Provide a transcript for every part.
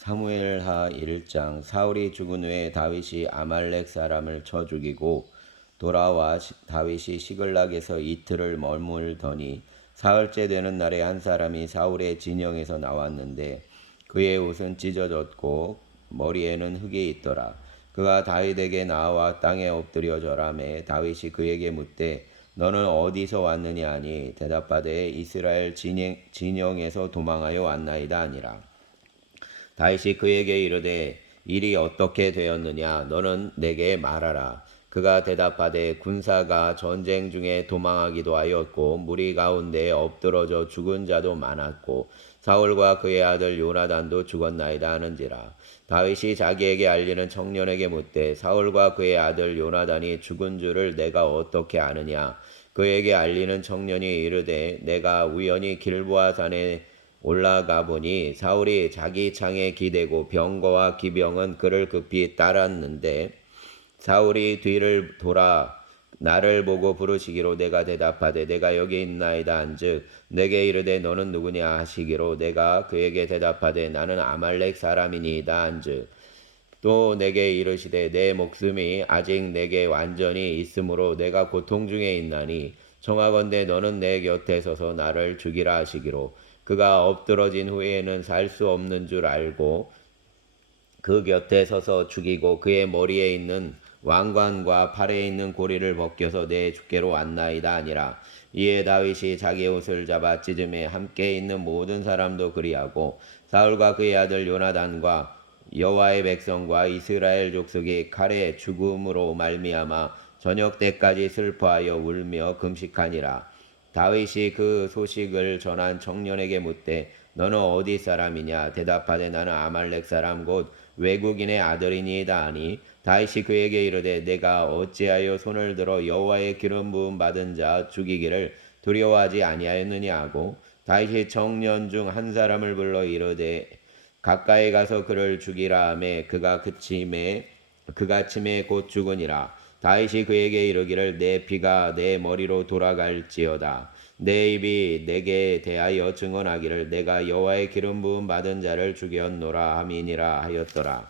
사무엘하 1장. 사울이 죽은 후에 다윗이 아말렉 사람을 쳐 죽이고 돌아와 다윗이 시글락에서 이틀을 머물더니 사흘째 되는 날에 한 사람이 사울의 진영에서 나왔는데 그의 옷은 찢어졌고 머리에는 흙이 있더라. 그가 다윗에게 나와 땅에 엎드려 절하매 다윗이 그에게 묻되 너는 어디서 왔느냐 하니 대답하되 이스라엘 진영에서 도망하여 왔나이다 하니라. 다윗이 그에게 이르되 일이 어떻게 되었느냐 너는 내게 말하라. 그가 대답하되 군사가 전쟁 중에 도망하기도 하였고 무리 가운데 엎드러져 죽은 자도 많았고 사울과 그의 아들 요나단도 죽었나이다 하는지라. 다윗이 자기에게 알리는 청년에게 묻되 사울과 그의 아들 요나단이 죽은 줄을 내가 어떻게 아느냐. 그에게 알리는 청년이 이르되 내가 우연히 길보아 산에 올라가 보니 사울이 자기 창에 기대고 병거와 기병은 그를 급히 따랐는데 사울이 뒤를 돌아 나를 보고 부르시기로 내가 대답하되 내가 여기 있나이다 한즉 내게 이르되 너는 누구냐 하시기로 내가 그에게 대답하되 나는 아말렉 사람이니이다 한즉 또 내게 이르시되 내 목숨이 아직 내게 완전히 있으므로 내가 고통 중에 있나니 청하건대 너는 내 곁에 서서 나를 죽이라 하시기로 그가 엎드러진 후에는 살 수 없는 줄 알고 그 곁에 서서 죽이고 그의 머리에 있는 왕관과 팔에 있는 고리를 벗겨서 내 주께로 왔나이다 하니라. 이에 다윗이 자기 옷을 잡아 찢음에 함께 있는 모든 사람도 그리하고 사울과 그의 아들 요나단과 여호와의 백성과 이스라엘 족속이 칼에 죽음으로 말미암아 저녁 때까지 슬퍼하여 울며 금식하니라. 다윗이 그 소식을 전한 청년에게 묻되 너는 어디 사람이냐 대답하되 나는 아말렉 사람 곧 외국인의 아들이니이다 하니 다윗이 그에게 이르되 내가 어찌하여 손을 들어 여호와의 기름 부음 받은 자 죽이기를 두려워하지 아니하였느냐 하고 다윗이 청년 중 한 사람을 불러 이르되 가까이 가서 그를 죽이라 하매 그가 침에 곧 죽으니라. 다윗이 그에게 이르기를 내 피가 내 머리로 돌아갈지어다. 내 입이 내게 대하여 증언하기를 내가 여호와의 기름 부음 받은 자를 죽였노라 함이니라 하였더라.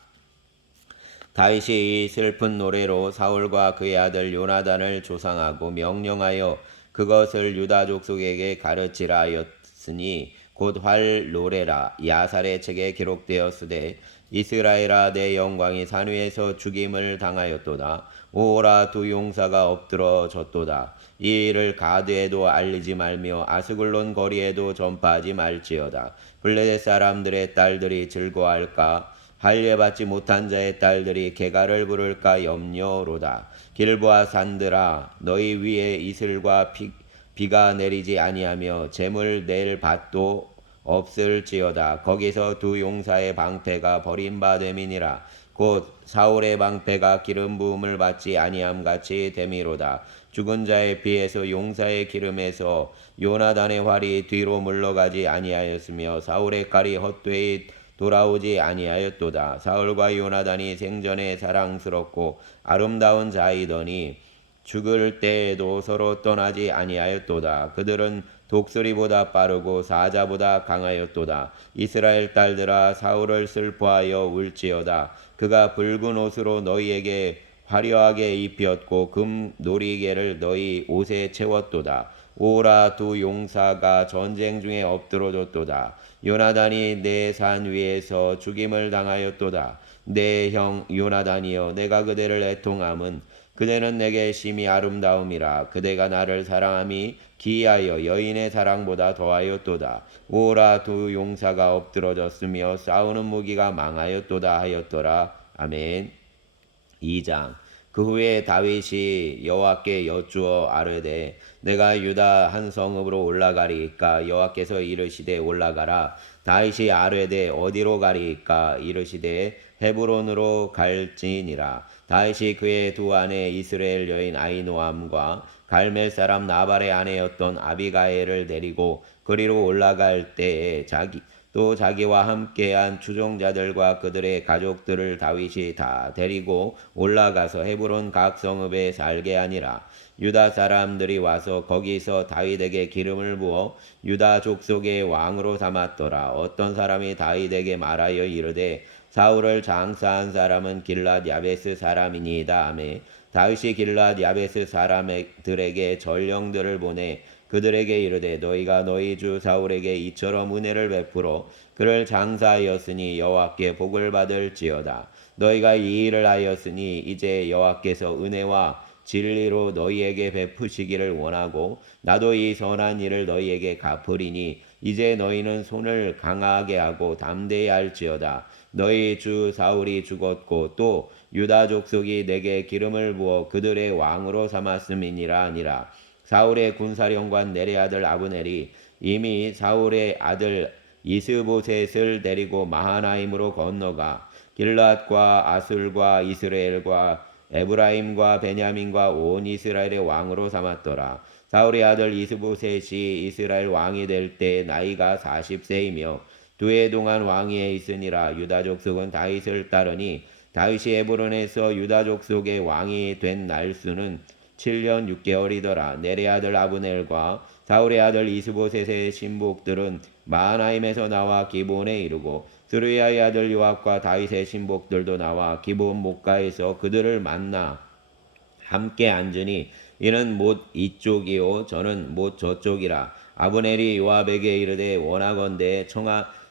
다윗이 이 슬픈 노래로 사울과 그의 아들 요나단을 조상하고 명령하여 그것을 유다 족속에게 가르치라 하였으니 곧 활 노래라. 야살의 책에 기록되었으되 이스라엘아 내 영광이 산 위에서 죽임을 당하였도다. 오라 두 용사가 엎드러졌도다. 이 일을 가드에도 알리지 말며 아스글론 거리에도 전파하지 말지어다. 블레셋 사람들의 딸들이 즐거워할까 할례받지 못한 자의 딸들이 개가를 부를까 염려로다. 길보아 산들아 너희 위에 이슬과 비가 내리지 아니하며 재물 낼 밭도 없을지어다. 거기서 두 용사의 방패가 버림받음이니라. 곧 사울의 방패가 기름 부음을 받지 아니함 같이 됨이로다. 죽은 자의 피에서 용사의 기름에서 요나단의 활이 뒤로 물러가지 아니하였으며 사울의 칼이 헛되이 돌아오지 아니하였도다. 사울과 요나단이 생전에 사랑스럽고 아름다운 자이더니 죽을 때에도 서로 떠나지 아니하였도다. 그들은 독수리보다 빠르고 사자보다 강하였도다. 이스라엘 딸들아 사울을 슬퍼하여 울지어다. 그가 붉은 옷으로 너희에게 화려하게 입혔고 금 놀이개를 너희 옷에 채웠도다. 오라 두 용사가 전쟁 중에 엎드러졌도다. 요나단이 내 산 위에서 죽임을 당하였도다. 내 형 요나단이여 내가 그대를 애통함은 그대는 내게 심히 아름다움이라. 그대가 나를 사랑함이 기이하여 여인의 사랑보다 더하였도다. 오라 두 용사가 엎드러졌으며 싸우는 무기가 망하였도다 하였더라. 아멘. 2장. 그 후에 다윗이 여호와께 여쭈어 아뢰되 내가 유다 한 성읍으로 올라가리이까. 여호와께서 이르시되 올라가라. 다윗이 아뢰되 어디로 가리이까. 이르시되 헤브론으로 갈지니라. 다윗이 그의 두 아내 이스라엘 여인 아히노암과 갈멜 사람 나발의 아내였던 아비가일을 데리고 그리로 올라갈 때에 또 자기와 함께한 추종자들과 그들의 가족들을 다윗이 다 데리고 올라가서 헤브론 각 성읍에 살게 하니라. 유다 사람들이 와서 거기서 다윗에게 기름을 부어 유다 족속의 왕으로 삼았더라. 어떤 사람이 다윗에게 말하여 이르되 사울을 장사한 사람은 길랏 야베스 사람이니이다 하매 다윗이 길랏 야베스 사람들에게 전령들을 보내 그들에게 이르되 너희가 너희 주 사울에게 이처럼 은혜를 베풀어 그를 장사하였으니 여호와께 복을 받을지어다. 너희가 이 일을 하였으니 이제 여호와께서 은혜와 진리로 너희에게 베푸시기를 원하고 나도 이 선한 일을 너희에게 갚으리니 이제 너희는 손을 강하게 하고 담대히 할지어다. 너희 주 사울이 죽었고 또 유다 족속이 내게 기름을 부어 그들의 왕으로 삼았음이니라 하니라. 사울의 군사령관 넬의 아들 아브넬이 이미 사울의 아들 이스보셋을 데리고 마하나임으로 건너가 길랏과 아술과 이스라엘과 에브라임과 베냐민과 온 이스라엘의 왕으로 삼았더라. 사울의 아들 이스보셋이 이스라엘 왕이 될 때 나이가 40세이며 두 해 동안 왕위에 있으니라. 유다 족속은 다윗을 따르니 다윗이 에브론에서 유다 족속의 왕이 된 날수는 7년 6개월이더라. 넬의 아들 아브넬과 사울의 아들 이스보셋의 신복들은 마하나임에서 나와 기브온에 이르고 스루야의 아들 요압과 다윗의 신복들도 나와 기브온 목가에서 그들을 만나 함께 앉으니 이는 못 이쪽이요 저는 못 저쪽이라. 아브넬이 요압에게 이르되 원하건대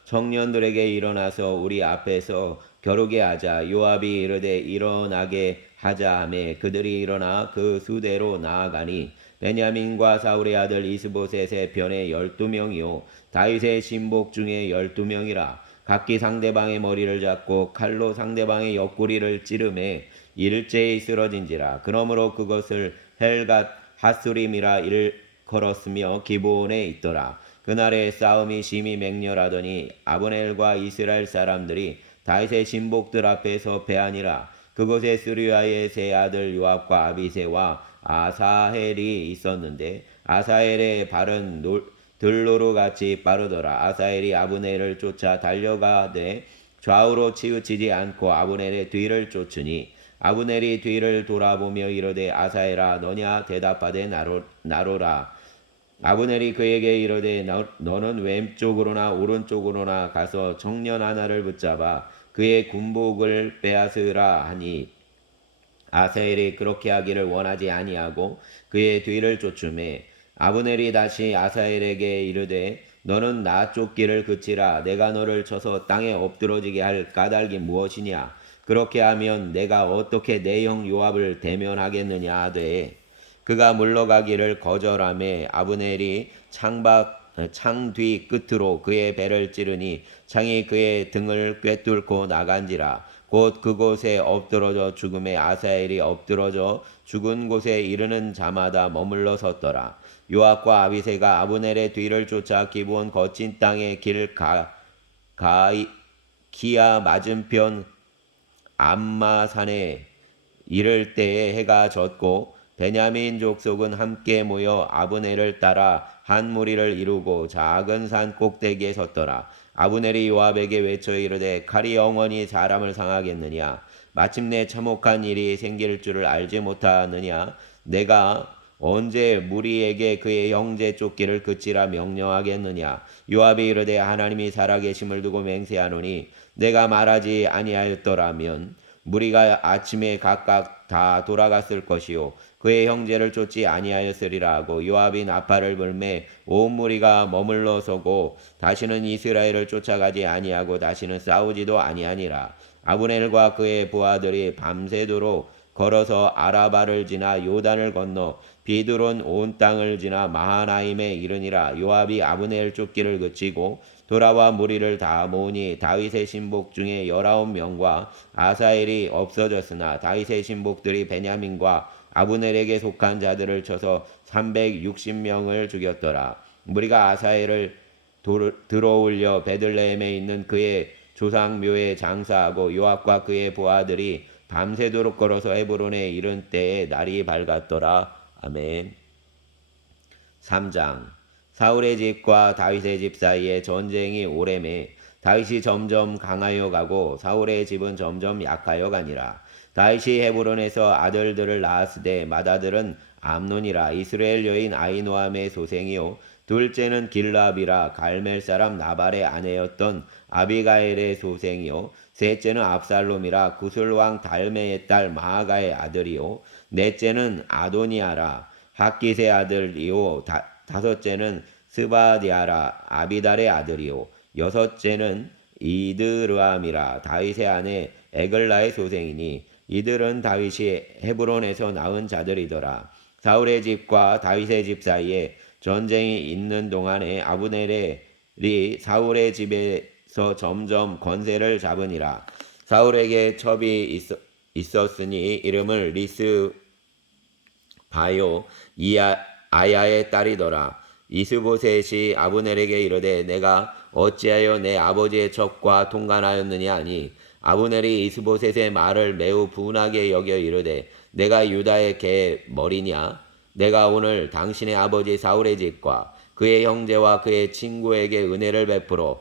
청년들에게 일어나서 우리 앞에서 겨루게 하자. 요압이 이르되 일어나게 하자 하매 그들이 일어나 그 수대로 나아가니 베냐민과 사울의 아들 이스보셋의 편에 12명이요 다윗의 신복 중에 12명이라. 각기 상대방의 머리를 잡고 칼로 상대방의 옆구리를 찌르매 일제히 쓰러진지라. 그러므로 그것을 헬갓 핫수림이라 일컬었으며 기브온에 있더라. 그날에 싸움이 심히 맹렬하더니 아브넬과 이스라엘 사람들이 다윗의 신복들 앞에서 패하니라. 그곳에 스루야의 세 아들 요압과 아비새와 아사헬이 있었는데 아사헬의 발은 들로루같이 빠르더라. 아사헬이 아브넬을 쫓아 달려가되 좌우로 치우치지 않고 아브넬의 뒤를 쫓으니 아브넬이 뒤를 돌아보며 이르되 아사헬아 너냐 대답하되 나로라. 아브넬이 그에게 이르되 너는 왼쪽으로나 오른쪽으로나 가서 청년 하나를 붙잡아 그의 군복을 빼앗으라 하니 아사헬이 그렇게 하기를 원하지 아니하고 그의 뒤를 쫓으매 아브넬이 다시 아사헬에게 이르되 너는 나 쫓기를 그치라. 내가 너를 쳐서 땅에 엎드러지게 할 까닭이 무엇이냐. 그렇게 하면 내가 어떻게 내 형 요압을 대면하겠느냐 하되 그가 물러가기를 거절하매 아브넬이 창 뒤 끝으로 그의 배를 찌르니 창이 그의 등을 꿰뚫고 나간지라. 곧 그곳에 엎드러져 죽음에 아사헬이 엎드러져 죽은 곳에 이르는 자마다 머물러 섰더라. 요압과 아비새가 아브넬의 뒤를 쫓아 기브온 거친 땅의 길 기아 맞은편 암마산에 이를 때에 해가 졌고 베냐민 족속은 함께 모여 아브넬을 따라 한 무리를 이루고 작은 산 꼭대기에 섰더라. 아브넬이 요압에게 외쳐 이르되 칼이 영원히 사람을 상하겠느냐. 마침내 참혹한 일이 생길 줄을 알지 못하느냐. 내가 언제 무리에게 그의 형제 쫓기를 그치라 명령하겠느냐. 요압이 이르되 하나님이 살아계심을 두고 맹세하노니 내가 말하지 아니하였더라면 무리가 아침에 각각 다 돌아갔을 것이요 그의 형제를 쫓지 아니하였으리라 하고 요압이 나팔을 불매 온 무리가 머물러 서고 다시는 이스라엘을 쫓아가지 아니하고 다시는 싸우지도 아니하니라. 아브넬과 그의 부하들이 밤새도록 걸어서 아라바를 지나 요단을 건너 비드론 온 땅을 지나 마하나임에 이르니라. 요압이 아브넬 쫓기를 그치고 돌아와 무리를 다 모으니 다윗의 신복 중에 19명과 아사헬이 없어졌으나 다윗의 신복들이 베냐민과 아브넬에게 속한 자들을 쳐서 360명을 죽였더라. 무리가 아사헬을 들어올려 베들레헴에 있는 그의 조상 묘에 장사하고 요압과 그의 부하들이 밤새도록 걸어서 헤브론에 이른 때에 날이 밝았더라. 아멘. 3장. 사울의 집과 다윗의 집 사이에 전쟁이 오래매 다윗이 점점 강하여 가고 사울의 집은 점점 약하여 가니라. 다윗이 헤브론에서 아들들을 낳았으되 맏아들은 암논이라 이스라엘 여인 아히노함의 소생이요 둘째는 길라압이라 갈멜 사람 나발의 아내였던 아비가일의 소생이요 셋째는 압살롬이라 구슬 왕 달메의 딸 마아가의 아들이요 넷째는 아도니아라 학깃의 아들이요 다섯째는 스바디아라 아비달의 아들이요 여섯째는 이드르암이라 다윗의 아내 에글라의 소생이니 이들은 다윗이 헤브론에서 낳은 자들이더라. 사울의 집과 다윗의 집 사이에 전쟁이 있는 동안에 아브넬이 사울의 집에서 점점 권세를 잡으니라. 사울에게 첩이 있었으니 이름을 리스 바요 아야의 딸이더라. 이스보셋이 아브넬에게 이르되 내가 어찌하여 내 아버지의 첩과 통관하였느냐 하니 아브넬이 이스보셋의 말을 매우 분하게 여겨 이르되 내가 유다의 개 머리냐 내가 오늘 당신의 아버지 사울의 집과 그의 형제와 그의 친구에게 은혜를 베풀어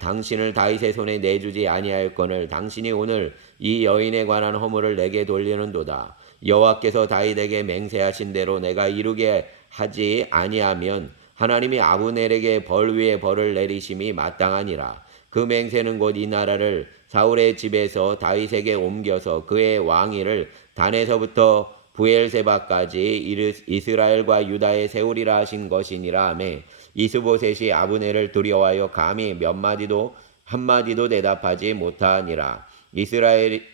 당신을 다윗의 손에 내주지 아니하였거늘 당신이 오늘 이 여인에 관한 허물을 내게 돌리는도다. 여호와께서 다윗에게 맹세하신 대로 내가 이루게 하지 아니하면 하나님이 아브넬에게 벌 위에 벌을 내리심이 마땅하니라. 그 맹세는 곧 이 나라를 사울의 집에서 다윗에게 옮겨서 그의 왕위를 단에서부터 부엘세바까지 이스라엘과 유다에 세우리라 하신 것이니라 하매 이스보셋이 아브넬을 두려워하여 감히 몇 마디도 한마디도 대답하지 못하니라.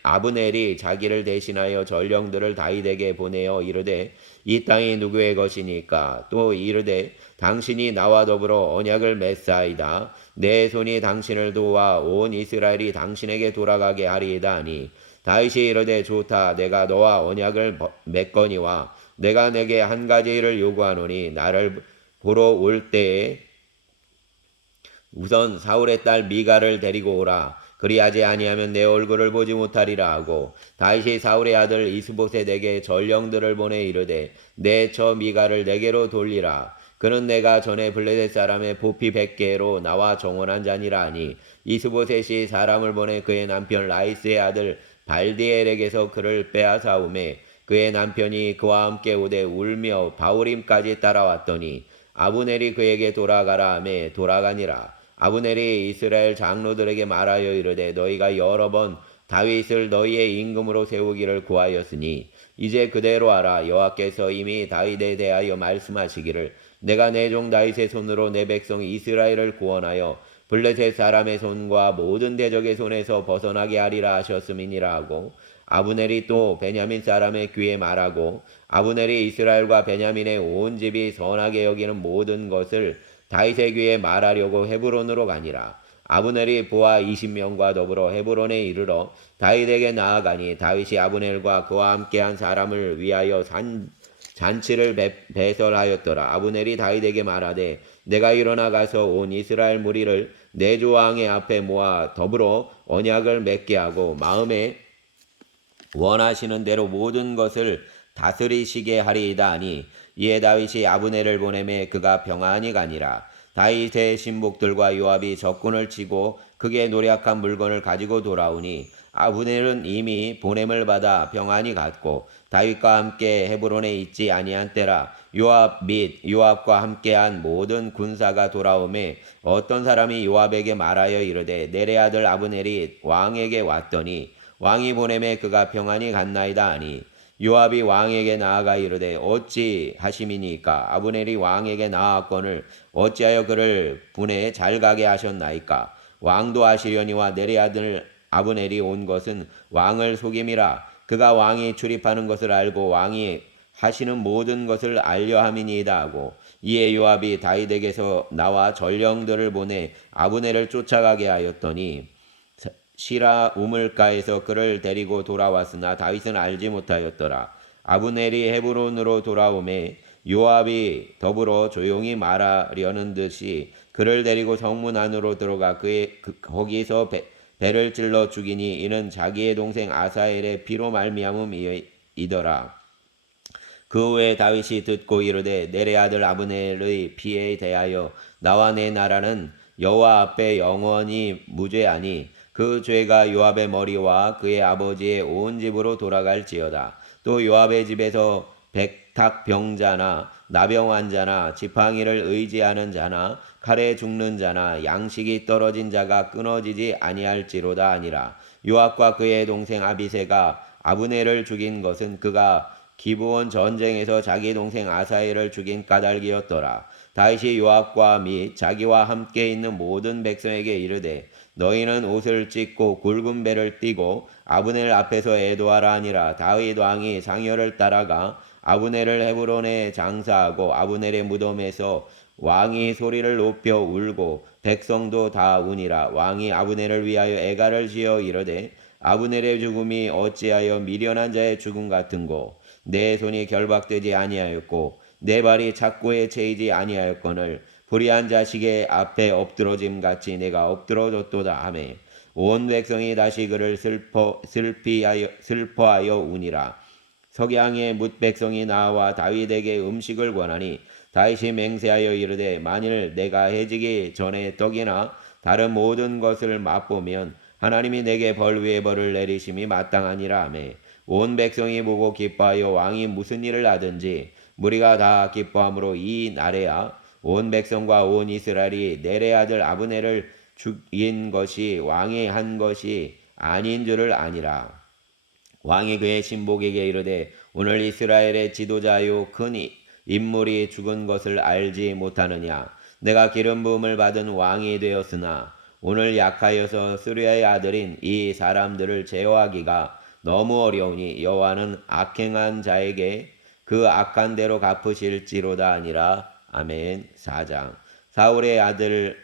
아브넬이 자기를 대신하여 전령들을 다윗에게 보내어 이르되 이 땅이 누구의 것이니까 또 이르되 당신이 나와 더불어 언약을 맺사이다. 내 손이 당신을 도와 온 이스라엘이 당신에게 돌아가게 하리이다 하니 다윗이 이르되 좋다. 내가 너와 언약을 맺거니와 내가 내게 한 가지 일을 요구하노니 나를 보러 올 때에 우선 사울의 딸 미가를 데리고 오라. 그리하지 아니하면 내 얼굴을 보지 못하리라 하고 다윗이 사울의 아들 이스보셋에게 전령들을 보내 이르되 내 처 미가를 내게로 돌리라. 그는 내가 전에 블레셋 사람의 보피 100개로 나와 정원한 자니라 하니 이스보셋이 사람을 보내 그의 남편 라이스의 아들 발디엘에게서 그를 빼앗아오매 그의 남편이 그와 함께 오되 울며 바울임까지 따라왔더니 아브넬이 그에게 돌아가라 하매 돌아가니라. 아브넬이 이스라엘 장로들에게 말하여 이르되 너희가 여러 번 다윗을 너희의 임금으로 세우기를 구하였으니 이제 그대로 하라. 여호와께서 이미 다윗에 대하여 말씀하시기를 내가 내 종 다윗의 손으로 내 백성 이스라엘을 구원하여 블레셋 사람의 손과 모든 대적의 손에서 벗어나게 하리라 하셨음이니라 하고 아브넬이 또 베냐민 사람의 귀에 말하고 아브넬이 이스라엘과 베냐민의 온 집이 선하게 여기는 모든 것을 다윗의 귀에 말하려고 헤브론으로 가니라. 아브넬이 부하 20명과 더불어 헤브론에 이르러 다윗에게 나아가니 다윗이 아브넬과 그와 함께한 사람을 위하여 잔치를 배설하였더라. 아브넬이 다윗에게 말하되 내가 일어나 가서 온 이스라엘 무리를 내 주 왕의 앞에 모아 더불어 언약을 맺게 하고 마음에 원하시는 대로 모든 것을 다스리시게 하리이다 하니 이에 다윗이 아브넬을 보내매 그가 평안히 가니라. 다윗의 신복들과 요압이 적군을 치고 그게 노략한 물건을 가지고 돌아오니 아브넬은 이미 보냄을 받아 평안히 갔고 다윗과 함께 헤브론에 있지 아니한 때라. 요압 및 요압과 함께한 모든 군사가 돌아오매 어떤 사람이 요압에게 말하여 이르되 내레 아들 아브넬이 왕에게 왔더니 왕이 보내매 그가 평안히 갔나이다 하니 요압이 왕에게 나아가 이르되 어찌 하심이니까 아브넬이 왕에게 나아왔거늘 어찌하여 그를 분에 잘 가게 하셨나이까. 왕도 아시려니와 내레 아들 아브넬이 온 것은 왕을 속임이라. 그가 왕이 출입하는 것을 알고 왕이 하시는 모든 것을 알려함이니이다 하고 이에 요압이 다윗에게서 나와 전령들을 보내 아브넬을 쫓아가게 하였더니 시라 우물가에서 그를 데리고 돌아왔으나 다윗은 알지 못하였더라. 아브넬이 헤브론으로 돌아오매 요압이 더불어 조용히 말하려는 듯이 그를 데리고 성문 안으로 들어가 거기서 배를 찔러 죽이니 이는 자기의 동생 아사엘의 피로 말미암음이더라. 그 후에 다윗이 듣고 이르되 내레 아들 아브넬의 피에 대하여 나와 내 나라는 여호와 앞에 영원히 무죄하니 그 죄가 요압의 머리와 그의 아버지의 온 집으로 돌아갈지어다. 또 요압의 집에서 백탁병자나 나병 환자나 지팡이를 의지하는 자나 칼에 죽는 자나 양식이 떨어진 자가 끊어지지 아니할지로다 아니라. 요압과 그의 동생 아비새가 아브넬을 죽인 것은 그가 기브온 전쟁에서 자기 동생 아사엘을 죽인 까닭이었더라. 다윗이 요압과 및 자기와 함께 있는 모든 백성에게 이르되 너희는 옷을 찢고 굵은 배를 띠고 아브넬 앞에서 애도하라 하니라. 다윗 왕이 상여를 따라가 아브넬을 헤브론에 장사하고 아브넬의 무덤에서 왕이 소리를 높여 울고 백성도 다 우니라. 왕이 아브넬을 위하여 애가를 지어 이르되 아브넬의 죽음이 어찌하여 미련한 자의 죽음 같은고 내 손이 결박되지 아니하였고 내 발이 착고에 채이지 아니하였거늘 불의한 자식의 앞에 엎드러짐 같이 내가 엎드러졌도다 하매 온 백성이 다시 그를 슬퍼하여 우니라. 석양의 뭇 백성이 나와 다윗에게 음식을 권하니 다윗이 맹세하여 이르되 만일 내가 해지기 전에 떡이나 다른 모든 것을 맛보면 하나님이 내게 벌 위에 벌을 내리심이 마땅하니라 하매 온 백성이 보고 기뻐하여 왕이 무슨 일을 하든지 무리가 다 기뻐함으로 이 날에야 온 백성과 온 이스라엘이 넬의 아들 아브넬을 죽인 것이 왕이 한 것이 아닌 줄을 아니라. 왕이 그의 신복에게 이르되 오늘 이스라엘의 지도자요 큰 인물이 죽은 것을 알지 못하느냐. 내가 기름 부음을 받은 왕이 되었으나 오늘 약하여서 수리아의 아들인 이 사람들을 제어하기가 너무 어려우니 여호와는 악행한 자에게 그 악한 대로 갚으실지로다 아니라. 아멘. 4장. 사울의 아들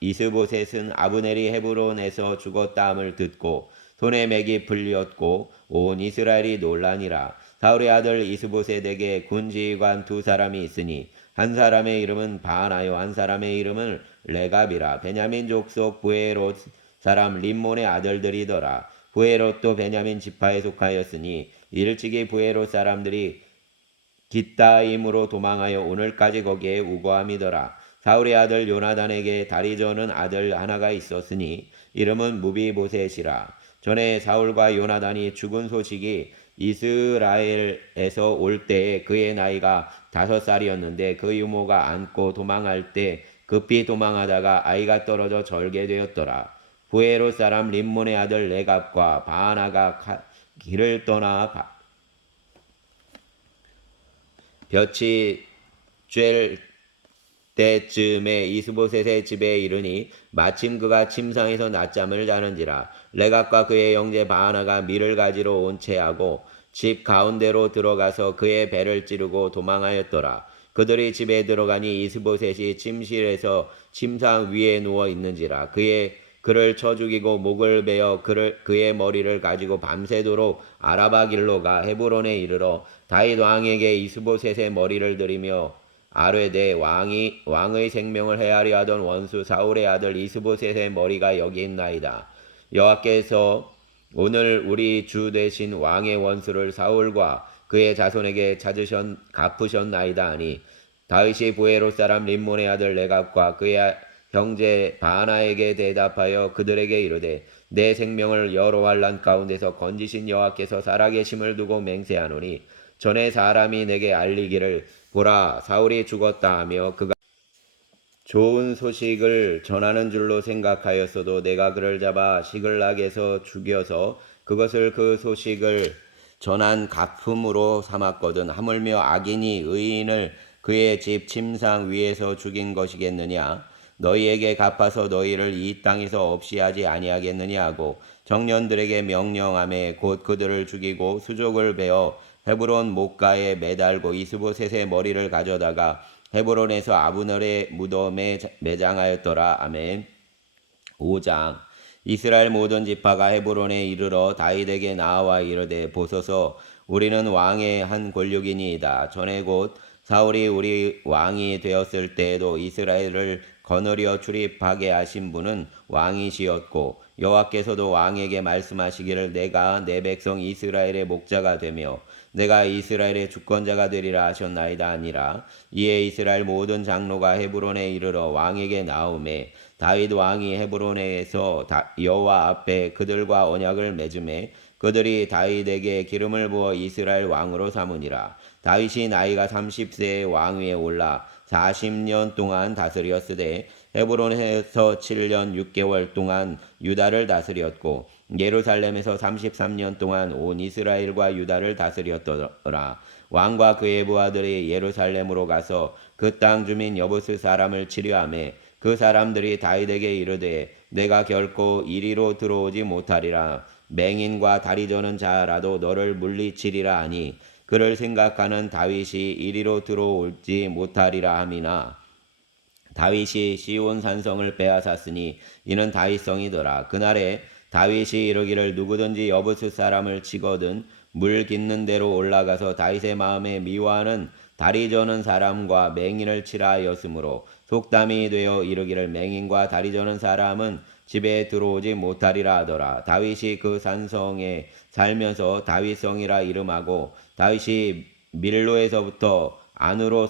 이스보셋은 아브넬이 헤브론에서 죽었다함을 듣고 손에 맥이 풀렸고 온 이스라엘이 놀라니라. 사울의 아들 이스보셋에게 군지휘관 두 사람이 있으니 한 사람의 이름은 바나요 한 사람의 이름은 레갑이라. 베냐민 족속 부에롯 사람 림몬의 아들들이더라. 부에롯도 베냐민 지파에 속하였으니 일찍이 부에롯 사람들이 깃다임으로 도망하여 오늘까지 거기에 우거함이더라. 사울의 아들 요나단에게 다리 저는 아들 하나가 있었으니 이름은 무비보셋이라. 전에 사울과 요나단이 죽은 소식이 이스라엘에서 올 때에 그의 나이가 5살이었는데 그 유모가 안고 도망할 때 급히 도망하다가 아이가 떨어져 절게 되었더라. 부에롯 사람 림몬의 아들 레갑과 바나가 길을 떠나 볕이 쬐 때쯤에 이스보셋의 집에 이르니 마침 그가 침상에서 낮잠을 자는지라. 레갑과 그의 형제 바하나가 밀을 가지러 온 채하고 집 가운데로 들어가서 그의 배를 찌르고 도망하였더라. 그들이 집에 들어가니 이스보셋이 침실에서 침상 위에 누워 있는지라. 그를 쳐 죽이고 목을 베어 그의 머리를 가지고 밤새도록 아라바 길로 가 헤브론에 이르러 다윗 왕에게 이스보셋의 머리를 들이며 아뢰되 왕의 생명을 해하려 하던 원수 사울의 아들 이스보셋의 머리가 여기 있나이다. 여호와께서 오늘 우리 주 되신 왕의 원수를 사울과 그의 자손에게 갚으셨나이다 하니 다윗이 부에롯 사람 림몬의 아들 레갑과 그의 형제 바나에게 대답하여 그들에게 이르되 내 생명을 여러 환난 가운데서 건지신 여호와께서 살아계심을 두고 맹세하노니 전에 사람이 내게 알리기를 보라 사울이 죽었다 하며 그가 좋은 소식을 전하는 줄로 생각하였어도 내가 그를 잡아 시글락에서 죽여서 그것을 그 소식을 전한 갚음으로 삼았거든. 하물며 악인이 의인을 그의 집 침상 위에서 죽인 것이겠느냐. 너희에게 갚아서 너희를 이 땅에서 없이 하지 아니하겠느냐 하고 청년들에게 명령하매 곧 그들을 죽이고 수족을 베어 헤브론 목가에 매달고 이스보셋의 머리를 가져다가 헤브론에서 아브넬의 무덤에 매장하였더라. 아멘. 5장. 이스라엘 모든 지파가 헤브론에 이르러 다윗에게 나와 이르되 보소서 우리는 왕의 한 권력이니이다. 전에 곧 사울이 우리 왕이 되었을 때에도 이스라엘을 거느려 출입하게 하신 분은 왕이시었고 여호와께서도 왕에게 말씀하시기를 내가 내 백성 이스라엘의 목자가 되며 내가 이스라엘의 주권자가 되리라 하셨나이다 하니라. 이에 이스라엘 모든 장로가 헤브론에 이르러 왕에게 나오매 다윗 왕이 헤브론에서 여호와 앞에 그들과 언약을 맺음에 그들이 다윗에게 기름을 부어 이스라엘 왕으로 삼으니라. 다윗이 나이가 30세에 왕위에 올라 40년 동안 다스렸으되 헤브론에서 7년 6개월 동안 유다를 다스렸고 예루살렘에서 33년 동안 온 이스라엘과 유다를 다스렸더라. 왕과 그의 부하들이 예루살렘으로 가서 그 땅 주민 여부스 사람을 치료하매 그 사람들이 다윗에게 이르되 내가 결코 이리로 들어오지 못하리라. 맹인과 다리 저는 자라도 너를 물리치리라 하니 그를 생각하는 다윗이 이리로 들어올지 못하리라 함이나 다윗이 시온 산성을 빼앗았으니 이는 다윗성이더라. 그날에 다윗이 이르기를 누구든지 여부스 사람을 치거든 물 깃는 대로 올라가서 다윗의 마음에 미워하는 다리 저는 사람과 맹인을 치라 하였으므로 속담이 되어 이르기를 맹인과 다리 저는 사람은 집에 들어오지 못하리라 하더라. 다윗이 그 산성에 살면서 다윗성이라 이름하고 다윗이 밀로에서부터 안으로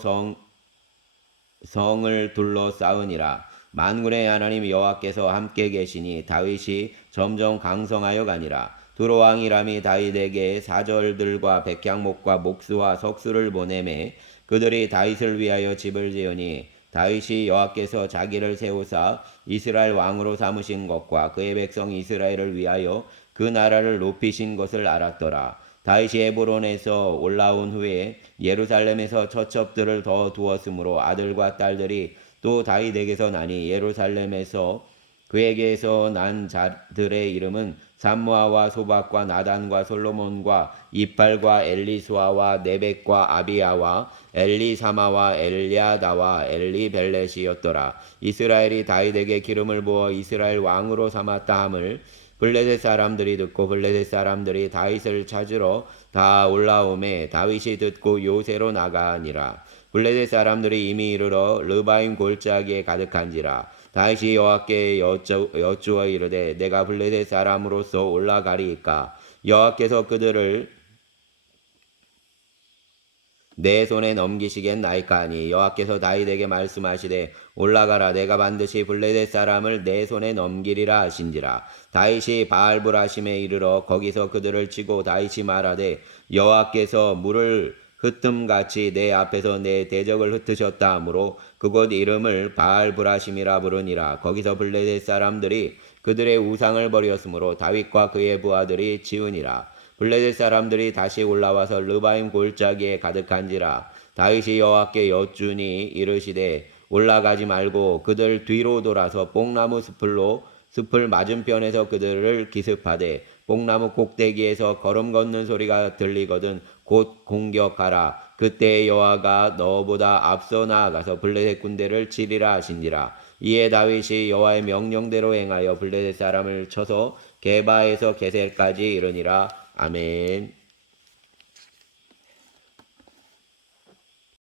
성을 둘러싸으니라. 만군의 하나님 여호와께서 함께 계시니 다윗이 점점 강성하여 가니라. 두로왕이람이 다윗에게 사절들과 백향목과 목수와 석수를 보내매 그들이 다윗을 위하여 집을 지으니 다윗이 여호와께서 자기를 세우사 이스라엘 왕으로 삼으신 것과 그의 백성 이스라엘을 위하여 그 나라를 높이신 것을 알았더라. 다윗이 헤브론에서 올라온 후에 예루살렘에서 처첩들을 더 두었으므로 아들과 딸들이 또 다윗에게서 나니 예루살렘에서 그에게서 난 자들의 이름은 삼무아와 소박과 나단과 솔로몬과 이팔과 엘리수아와 네벡과 아비야와 엘리사마와 엘리아다와 엘리벨렛이었더라. 이스라엘이 다윗에게 기름을 부어 이스라엘 왕으로 삼았다 함을 블레셋 사람들이 듣고 블레셋 사람들이 다윗을 찾으러 다 올라오매 다윗이 듣고 요새로 나가니라. 블레셋 사람들이 이미 이르러 르바임 골짜기에 가득한지라. 다윗이 여호와께 여쭈어 이르되 내가 블레셋 사람으로서 올라가리이까. 여호와께서 그들을 내 손에 넘기시겠나이까 하니 여호와께서 다윗에게 말씀하시되 올라가라. 내가 반드시 블레셋 사람을 내 손에 넘기리라 하신지라. 다윗이 바알브라심에 이르러 거기서 그들을 치고 다윗이 말하되 여호와께서 물을 흩음같이 내 앞에서 내 대적을 흩으셨다 하므로 그곳 이름을 바알브라심이라 부르니라. 거기서 블레셋 사람들이 그들의 우상을 버렸으므로 다윗과 그의 부하들이 지으니라. 블레셋 사람들이 다시 올라와서 르바임 골짜기에 가득한지라. 다윗이 여호와께 여쭈니 이르시되 올라가지 말고 그들 뒤로 돌아서 뽕나무 숲을 맞은편에서 그들을 기습하되 뽕나무 꼭대기에서 걸음 걷는 소리가 들리거든 곧 공격하라. 그때 여호와가 너보다 앞서 나아가서 블레셋 군대를 치리라 하신지라. 이에 다윗이 여호와의 명령대로 행하여 블레셋 사람을 쳐서 게바에서 게셀까지 이르니라. 아멘.